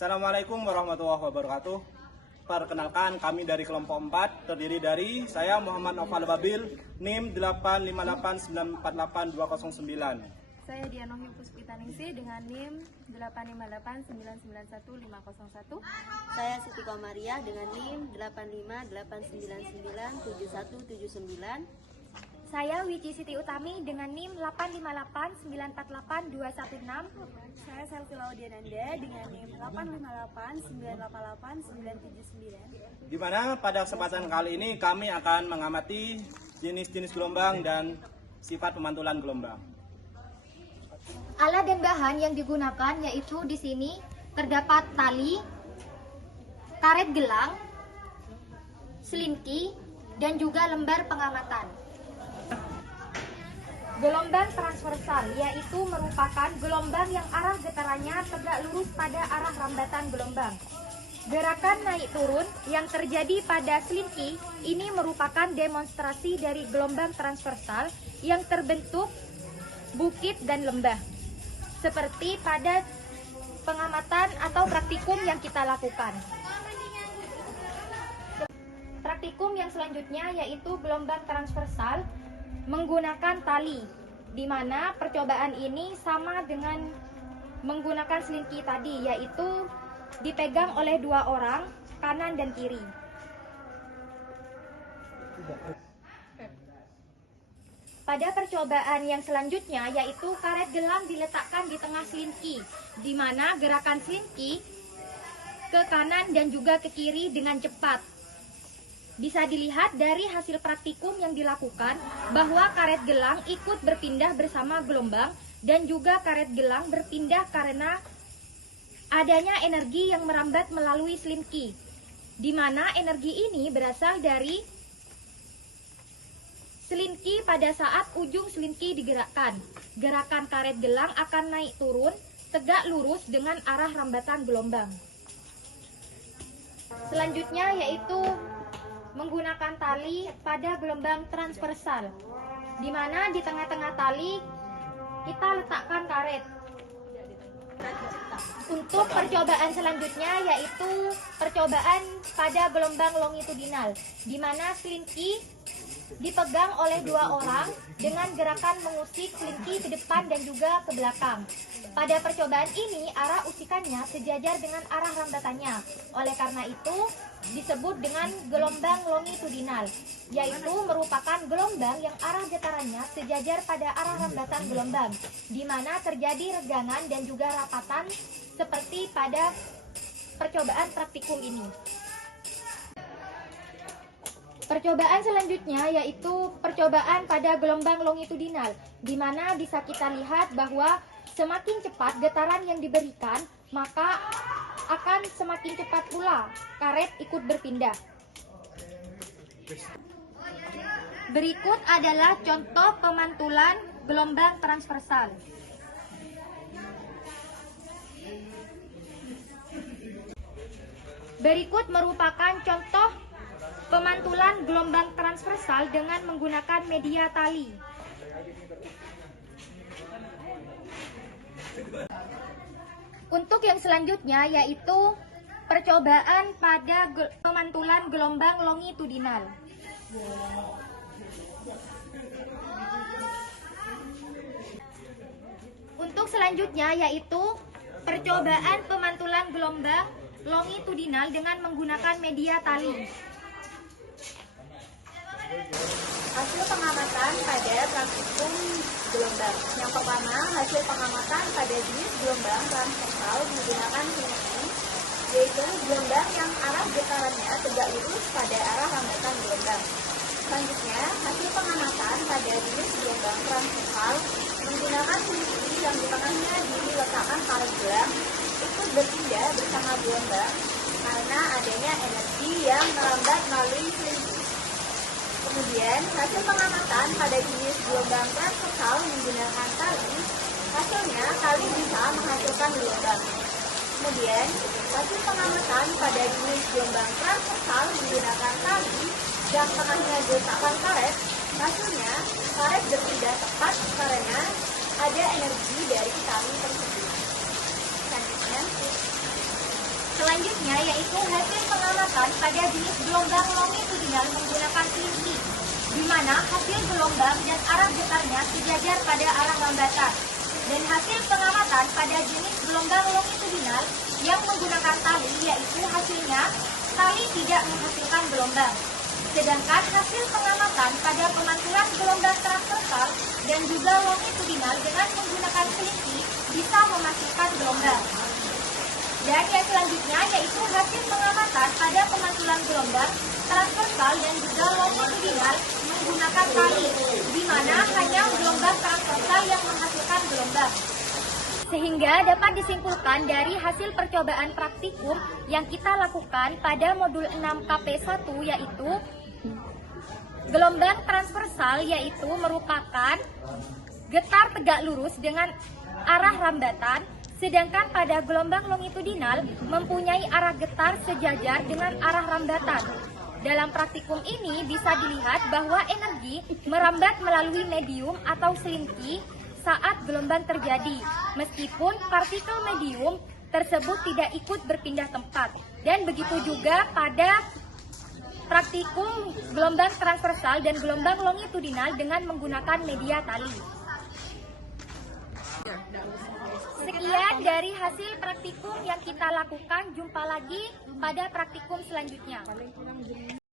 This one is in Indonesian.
Assalamualaikum warahmatullahi wabarakatuh. Perkenalkan, kami dari kelompok 4 terdiri dari saya Muhammad Noval Babil, NIM 858948209. Saya Dianohi Puspitaningsih dengan NIM 858991501. Saya Siti Komaria dengan NIM 858997179. Saya Wiki Siti Utami dengan NIM 858948216. Saya Selvi Laudiananda dengan NIM 858988979. Di mana pada kesempatan kali ini kami akan mengamati jenis-jenis gelombang dan sifat pemantulan gelombang. Alat dan bahan yang digunakan yaitu di sini terdapat tali, karet gelang, selinki, dan juga lembar pengamatan. Gelombang transversal yaitu merupakan gelombang yang arah getarannya tegak lurus pada arah rambatan gelombang. Gerakan naik turun yang terjadi pada selinki ini merupakan demonstrasi dari gelombang transversal yang terbentuk bukit dan lembah. Seperti pada pengamatan atau praktikum yang kita lakukan. Praktikum yang selanjutnya yaitu gelombang transversal menggunakan tali, di mana percobaan ini sama dengan menggunakan selinki tadi, yaitu dipegang oleh dua orang, kanan dan kiri. Pada percobaan yang selanjutnya yaitu karet gelang diletakkan di tengah selinki, di mana gerakan selinki ke kanan dan juga ke kiri dengan cepat. Bisa dilihat dari hasil praktikum yang dilakukan bahwa karet gelang ikut berpindah bersama gelombang dan juga karet gelang berpindah karena adanya energi yang merambat melalui selinki, di mana energi ini berasal dari selinki pada saat ujung selinki digerakkan. Gerakan karet gelang akan naik turun tegak lurus dengan arah rambatan gelombang. Selanjutnya yaitu menggunakan tali pada gelombang transversal, di mana di tengah-tengah tali kita letakkan karet. Untuk percobaan selanjutnya yaitu percobaan pada gelombang longitudinal, di mana selinki dipegang oleh dua orang dengan gerakan mengusik selinki ke depan dan juga ke belakang. Pada percobaan ini arah usikannya sejajar dengan arah rambatannya. Oleh karena itu disebut dengan gelombang longitudinal, yaitu merupakan gelombang yang arah getarannya sejajar pada arah rambatan gelombang, di mana terjadi regangan dan juga rapatan seperti pada percobaan praktikum ini. Percobaan selanjutnya yaitu percobaan pada gelombang longitudinal, di mana bisa kita lihat bahwa semakin cepat getaran yang diberikan, maka akan semakin cepat pula karet ikut berpindah. Berikut adalah contoh pemantulan gelombang transversal. Berikut merupakan contoh pemantulan gelombang transversal dengan menggunakan media tali. Untuk yang selanjutnya yaitu percobaan pada pemantulan gelombang longitudinal. Untuk selanjutnya yaitu percobaan pemantulan gelombang longitudinal dengan menggunakan media tali. Hasil pengamatan pada praktikum gelombang. Yang pertama, hasil pengamatan pada jenis gelombang transversal menggunakan selinki, yaitu gelombang yang arah getarannya tegak lurus pada arah rambatan gelombang. Selanjutnya, hasil pengamatan pada jenis gelombang transversal menggunakan selinki yang di tengahnya diletakkan karet gelang ikut berpindah bersama gelombang karena adanya energi yang merambat melalui selinki. Kemudian, hasil pengamatan pada jenis gelombang transversal menggunakan tali, hasilnya tali bisa menghasilkan gelombang. Kemudian, hasil pengamatan pada jenis gelombang transversal menggunakan tali yang tengahnya diletakkan karet, hasilnya karet berpindah tepat karena ada energi dari tali tersebut. Selanjutnya, selanjutnya yaitu hasil pengamatan pada jenis gelombang longitudinal menggunakan kelinci, di mana hasil gelombang dan arah getarnya sejajar pada arah lambatan. Dan hasil pengamatan pada jenis gelombang longitudinal yang menggunakan tali yaitu hasilnya tali tidak menghasilkan gelombang. Sedangkan hasil pengamatan pada pemantulan gelombang transversal dan juga longitudinal dengan menggunakan kelinci bisa menghasilkan gelombang. Dan yang selanjutnya yaitu hasil pengamatan pada pemantulan gelombang transversal dan juga longitudinal menggunakan tali, di mana hanya gelombang transversal yang menghasilkan gelombang. Sehingga dapat disimpulkan dari hasil percobaan praktikum yang kita lakukan pada modul 6 KP1 yaitu gelombang transversal yaitu merupakan getar tegak lurus dengan arah rambatan, sedangkan pada gelombang longitudinal mempunyai arah getar sejajar dengan arah rambatan. Dalam praktikum ini bisa dilihat bahwa energi merambat melalui medium atau selinki saat gelombang terjadi, meskipun partikel medium tersebut tidak ikut berpindah tempat. Dan begitu juga pada praktikum gelombang transversal dan gelombang longitudinal dengan menggunakan media tali. Sekian dari hasil praktikum yang kita lakukan. Jumpa lagi pada praktikum selanjutnya.